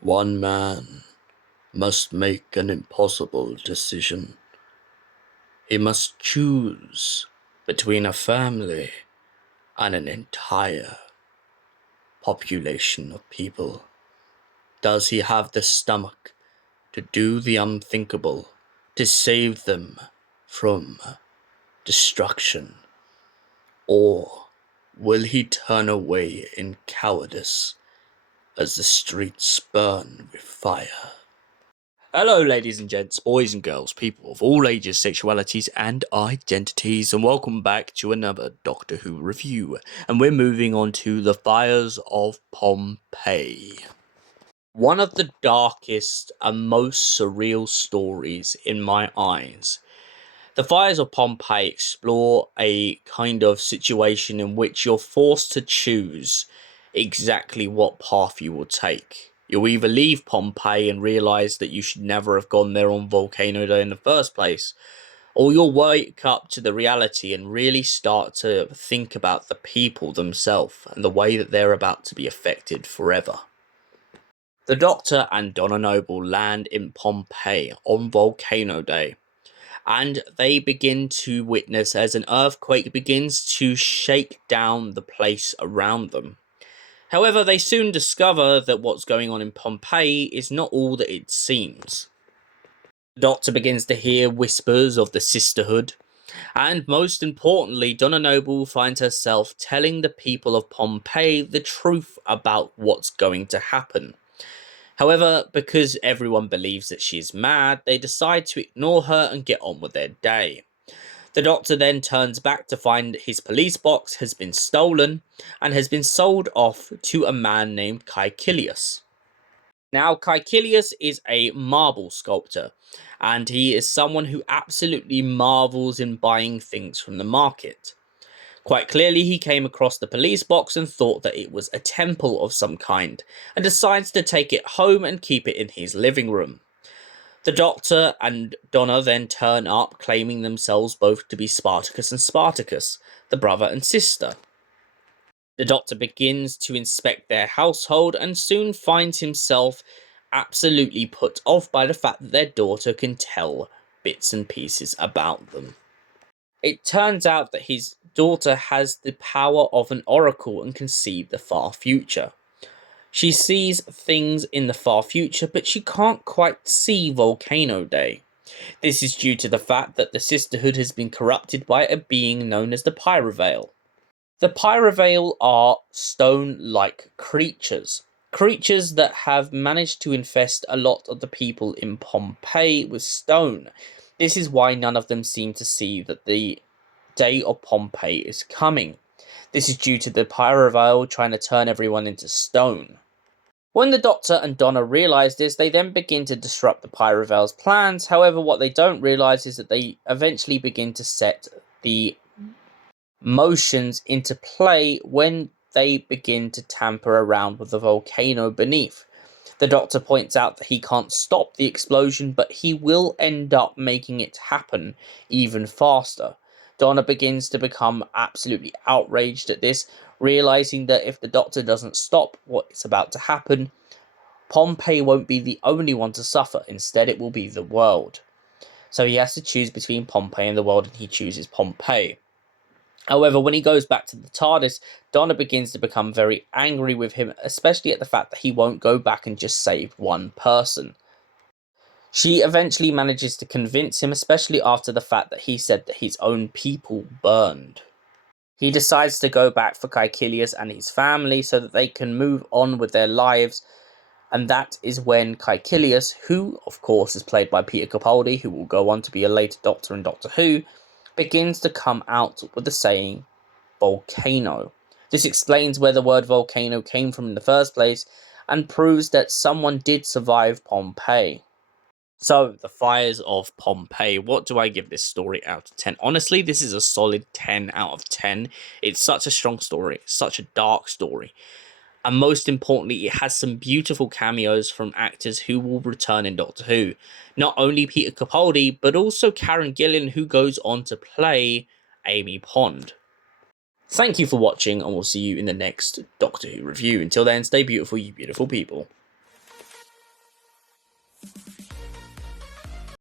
One man must make an impossible decision. He must choose between a family and an entire population of people. Does he have the stomach to do the unthinkable, to save them from destruction? Or will he turn away in cowardice as the streets burn with fire? Hello, ladies and gents, boys and girls, people of all ages, sexualities, and identities, and welcome back to another Doctor Who review. And we're moving on to The Fires of Pompeii. One of the darkest and most surreal stories in my eyes. The Fires of Pompeii explore a kind of situation in which you're forced to choose exactly what path you will take. You'll either leave Pompeii and realise that you should never have gone there on Volcano Day in the first place, or you'll wake up to the reality and really start to think about the people themselves and the way that they're about to be affected forever. The Doctor and Donna Noble land in Pompeii on Volcano Day, and they begin to witness as an earthquake begins to shake down the place around them. However, they soon discover that what's going on in Pompeii is not all that it seems. The Doctor begins to hear whispers of the Sisterhood, and most importantly, Donna Noble finds herself telling the people of Pompeii the truth about what's going to happen. However, because everyone believes that she's mad, they decide to ignore her and get on with their day. The Doctor then turns back to find his police box has been stolen and has been sold off to a man named Caecilius. Now, Caecilius is a marble sculptor, and he is someone who absolutely marvels in buying things from the market. Quite clearly, he came across the police box and thought that it was a temple of some kind, and decides to take it home and keep it in his living room. The Doctor and Donna then turn up, claiming themselves both to be Spartacus and Spartacus, the brother and sister. The Doctor begins to inspect their household and soon finds himself absolutely put off by the fact that their daughter can tell bits and pieces about them. It turns out that his daughter has the power of an oracle and can see the far future. She sees things in the far future, but she can't quite see Volcano Day. This is due to the fact that the Sisterhood has been corrupted by a being known as the Pyrovale. The Pyrovale are stone-like creatures. Creatures that have managed to infest a lot of the people in Pompeii with stone. This is why none of them seem to see that the day of Pompeii is coming. This is due to the Pyrovale trying to turn everyone into stone. When the Doctor and Donna realise this, they then begin to disrupt the Pyrovale's plans. However, what they don't realise is that they eventually begin to set the motions into play when they begin to tamper around with the volcano beneath. The Doctor points out that he can't stop the explosion, but he will end up making it happen even faster. Donna begins to become absolutely outraged at this, realizing that if the Doctor doesn't stop what's about to happen, Pompeii won't be the only one to suffer. Instead, it will be the world. So he has to choose between Pompeii and the world, and he chooses Pompeii. However, when he goes back to the TARDIS, Donna begins to become very angry with him, especially at the fact that he won't go back and just save one person. She eventually manages to convince him, especially after the fact that he said that his own people burned. He decides to go back for Caecilius and his family so that they can move on with their lives, and that is when Caecilius, who of course is played by Peter Capaldi, who will go on to be a later Doctor in Doctor Who, begins to come out with the saying, volcano. This explains where the word volcano came from in the first place, and proves that someone did survive Pompeii. So, The Fires of Pompeii. What do I give this story out of 10? Honestly, this is a solid 10 out of 10. It's such a strong story. It's such a dark story. And most importantly, it has some beautiful cameos from actors who will return in Doctor Who. Not only Peter Capaldi, but also Karen Gillan, who goes on to play Amy Pond. Thank you for watching, and we'll see you in the next Doctor Who review. Until then, stay beautiful, you beautiful people.